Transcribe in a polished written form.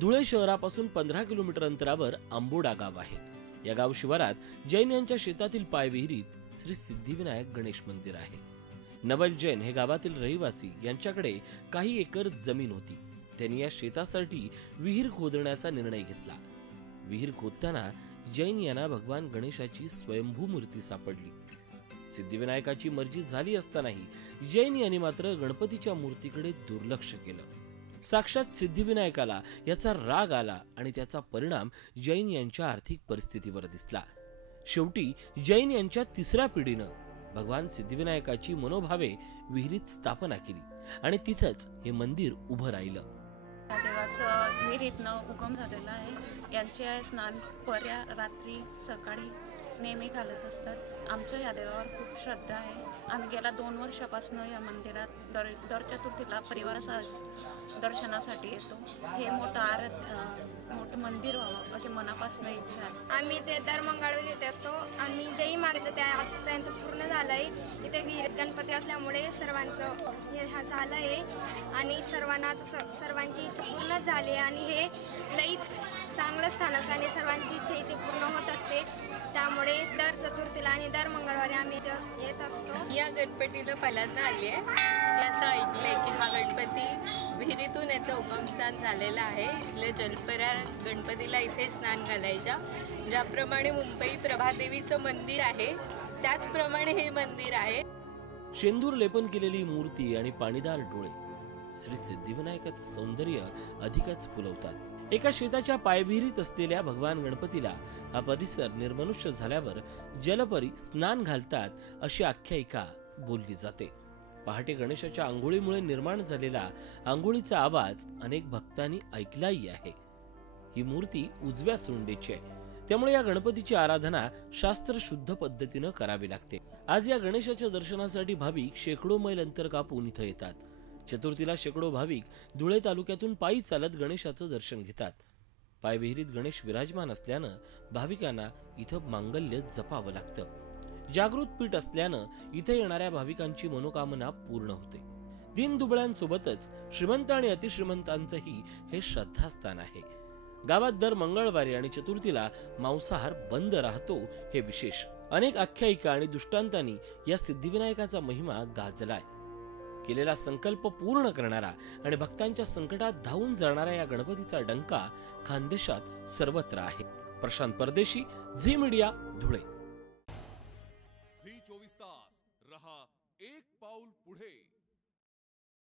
धुळे शहरापासून 15 किलोमीटर अंतरावर आंबोडा गाव आहे। या गाव शिवारात जैन यांच्या शेतातील पायविहिरीत श्री सिद्धिविनायक गणेश मंदिर आहे। नवल जैन हे गावातील रहिवासी यांच्याकडे काही एकर जमीन होती। त्यांनी या शेतासाठी विहीर खोदण्याचा निर्णय घेतला। विहीर खोदताना जैन यांना भगवान गणेशाची स्वयंभू मूर्ती सापडली। सिद्धिविनायकाची मर्जी झाली असतानाही जैन यांनी मात्र गणपतीच्या मूर्तीकडे दुर्लक्ष केलं। साक्षात सिद्धिविनायकाला याचा राग आला आणि त्याचा परिणाम जैन यांच्या आर्थिक परिस्थितीवर दिसला। शेवटी जैन यांच्या तिसऱ्या पिढीनं भगवान सिद्धिविनायकाची मनोभावे विहिरीत स्थापना केली आणि तिथंच हे मंदिर उभं राहिलं। देवाचं विहिरीतनं उगम झालेला आहे। यांचे स्नान पर्या रात्री सकाळी नेहमी घालत असतात। आमच्या या देवावर खूप श्रद्धा आहे। आम्ही गेल्या 2 वर्षापासून या मंदिरात दर चतुर्थीला परिवारासह दर्शनासाठी येतो। हे मोठं मंदिर व्हावं अशी मनापासून इच्छा आहे। आम्ही ते दर मंगळवारी येत असतो। आम्ही जेही मागितलं ते आजपर्यंत पूर्ण झालंय। इथे विहिरीत गणपती असल्यामुळे सर्वांचं हे झालं आहे आणि सर्वांची इच्छा पूर्ण झाली आणि हे लईच चांगलं स्थान असल्याने सर्वांची इच्छा इथे पूर्ण होत असते। त्यामुळे दर चतुर्थीला आणि दर मंगळवारी आम्ही इथं येत असतो। या गणपतीला पहिल्यांदा आली आहे। असं ऐकलंय की हा गणपती विहिरीतून याचं उगमस्थान झालेलं आहे। इथल्या जलपऱ्या गणपतीला इथे स्नान घालायच्या। ज्याप्रमाणे मुंबई प्रभादेवीचं मंदिर आहे त्याचप्रमाणे हे मंदिर आहे। शेंदूर लेपन केलेली मूर्ती आणि पाणीदार डोळे श्री सिद्धिविनायकाचं सौंदर्य अधिकच फुलवतात। एका शेताच्या पायविहिरीत असलेल्या भगवान गणपतीला हा परिसर निर्मनुष्य झाल्यावर जलपरी स्नान घालतात अशी आख्यायिका बोलली जाते। पहाटे गणेशाच्या आंघोळीमुळे निर्माण झालेला आंघोळीचा आवाज अनेक भक्तांनी ऐकलाही आहे। ही मूर्ती उजव्या सोंडेची आहे, त्यामुळे या गणपतीची आराधना शास्त्रशुद्ध पद्धतीनं करावी लागते। आज या गणेशाच्या दर्शनासाठी भाविक शेकडो मैल अंतर कापून इथं येतात। चतुर्थीला शेकडो भाविक धुळे तालुक्यातून पायी चालत गणेशाचं दर्शन घेतात। पायविहिरीत गणेश विराजमान असल्यानं भाविकांना इथं मांगल्य जपावं लागतं। जागृत पीठ असल्यानं इथे येणाऱ्या भाविकांची मनोकामना पूर्ण होते। दीनदुबळ्यांसोबतच श्रीमंत आणि अतिश्रीमंतांचंही हे श्रद्धास्थान आहे। गावात दर मंगळवारी आणि चतुर्थीला मांसाहार बंद राहतो हे विशेष। अनेक आख्यायिका आणि दृष्टांतांनी या सिद्धिविनायकाचा महिमा गाजलाय। केलेला संकल्प पूर्ण करणारा आणि भक्तांच्या संकटात धावून जाणाऱ्या या गणपतीचा डंका खानदेशात सर्वत्र आहे। प्रशांत परदेशी, झी मीडिया, धुळे। झी 24 तास रहा एक पाऊल पुढे।